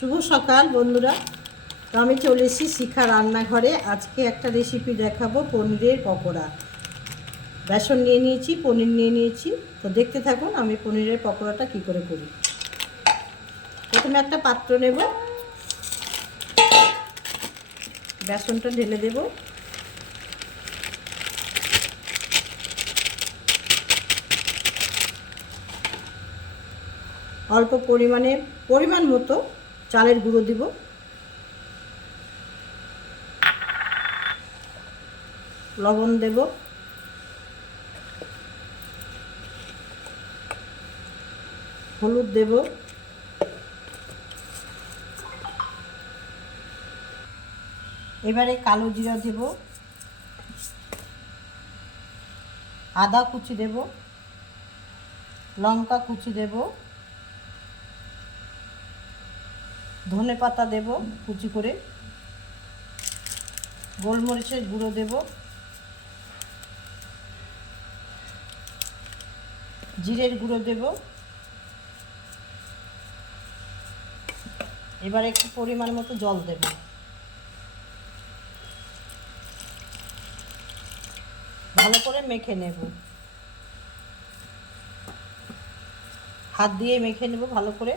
শুভ সকাল, বন্ধুরা। তো আমি চলে এসেছি শিখা রান্নাঘরে। আজকে একটা রেসিপি দেখাবো, পনিরের পকোড়া। বেসন নিয়ে নিয়েছি, পনির নিয়ে নিয়েছি। তো দেখতে থাকুন আমি পনিরের পকোড়াটা কি করে করি। প্রথমে একটা পাত্র নেব। বেসনটা ঢেলে দেব। অল্প পরিমাণে, পরিমাণ মতো চালের গুঁড়ো দিব। লবণ দেব। হলুদ দেব। এবারে কালো জিরা দেব। আদা কুচি দেব। লঙ্কা কুচি দেব। ধনে পাতা দেব, কুচি করে। গোলমরিচের গুঁড়ো দেব। জিরের গুঁড়ো দেব। এবার একটু পরিমাণ মতো জল দেব। ভালো করে মেখে নেব। হাত দিয়ে মেখে নেব ভালো করে।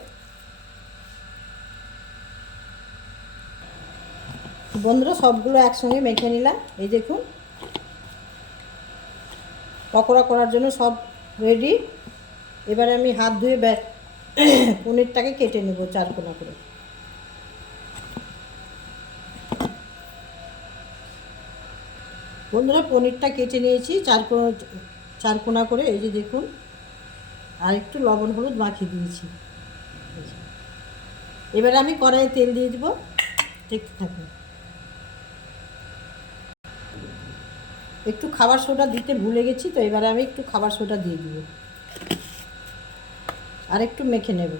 বন্ধুরা, সবগুলো একসঙ্গে মেখে নিলাম। এই দেখুন। পকোড়া করার জন্য সব রেডি এবারে আমি হাত ধুয়ে পনিরটাকে কেটে নেব চার কোনা করে। বন্ধুরা, পনিরটা কেটে নিয়েছি চার কোনা চার কোনা করে। এই যে দেখুন, আর একটু লবণ হলুদ মাখিয়ে দিয়েছি। এবারে আমি কড়াইয়ে তেল দিয়ে দেবো। দেখতে থাকুন। একটু খাবার সোডা দিতে ভুলে গেছি, তো এবারে আমি একটু খাবার সোডা দিয়ে দিব। আর একটু মেখে নেব।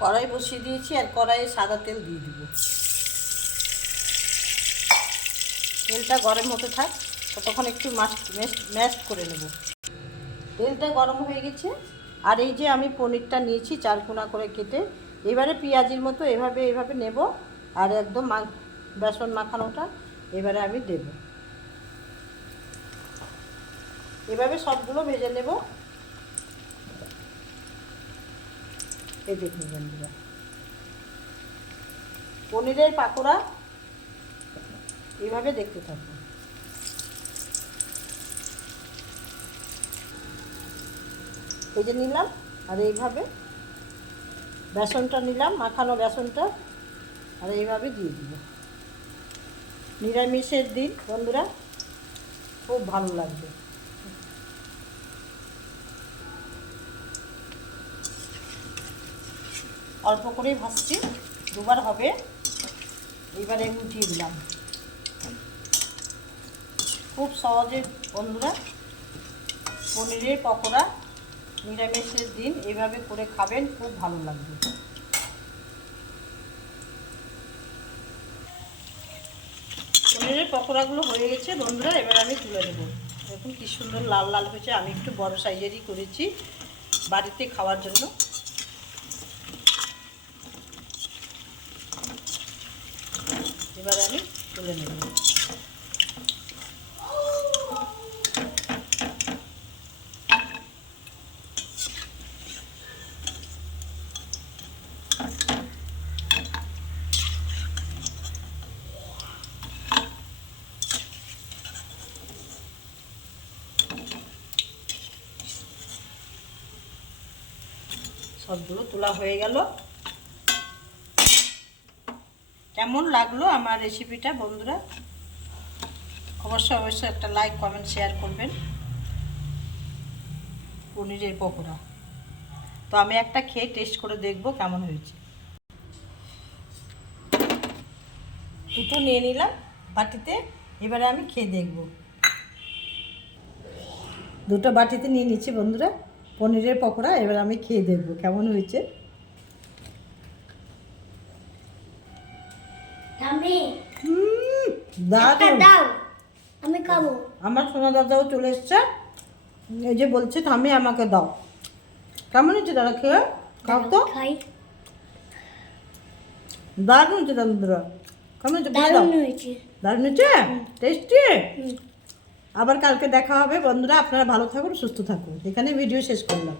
কড়াই বসিয়ে দিয়েছি, আর কড়াইয়ে সাদা তেল দিয়ে দিব। তেলটা গরম হতে থাক, ততক্ষণ একটু মাছ ম্যাশ করে নেব। তেলটা গরম হয়ে গেছে, আর এই যে আমি পনিরটা নিয়েছি, চার কোনা করে কেটে, এবারে পেঁয়াজির মতো এভাবে এভাবে নেব, আর একদম বেসন মাখানোটা। এবারে আমি দেব। এভাবে সবগুলো ভেজে নেব। এই দেখুন বন্ধুরা। পনিরের পাকোড়া এভাবে দেখতে থাকুন। এই যে নিলাম আর এইভাবে বেসনটা নিলাম, মাখানো বেসনটা, আর এইভাবে দিয়ে দিব। নিরামিষের দিন, বন্ধুরা। খুব ভালো লাগবে। অল্প করেই ভাজছি, দুবার হবে। এবারে উঠিয়ে দিলাম। খুব সহজে, বন্ধুরা, পনিরের পকোড়া নিরামিষের দিন এভাবে করে খাবেন, খুব ভালো লাগবে পনিরের পকোড়াগুলো হয়ে গেছে বন্ধুরা, এবার আমি তুলে নেব। দেখুন কি সুন্দর লাল লাল হয়েছে। আমি একটু বড় সাইজেরই করেছি বাড়িতে খাওয়ার জন্য। এবার আমি তুলে নেব। সবগুলো তোলা হয়ে গেল। কেমন লাগল আমার রেসিপিটা বন্ধুরা? অবশ্যই অবশ্যই একটা লাইক কমেন্ট শেয়ার করবেন। পনিরের পকোড়া। তো আমি একটা খেয়ে টেস্ট করে দেখব কেমন হয়েছে। দুটো নিয়ে নিলাম বাটিতে, এবারে আমি খেয়ে দেখব। দুটো বাটিতে নিয়ে নিচ্ছি বন্ধুরা। পনিরের পকোড়া এবার আমি খেয়ে দেখব কেমন হয়েছে। আমি খাব। আমার সোনা দাদাও চলে এসছে। এই যে বলছে থামে আমাকে দাও। কেমন হয়েছে দাদা খেয়ে? খাও তো। খাই। দারুণ হচ্ছে বন্ধুরা কেমন দারুণ হয়েছে। দারুণ হচ্ছে টেস্টি? আবার কালকে দেখা হবে। বন্ধুরা আপনারা ভালো থাকুন সুস্থ থাকুন। এখানে ভিডিও শেষ করলাম।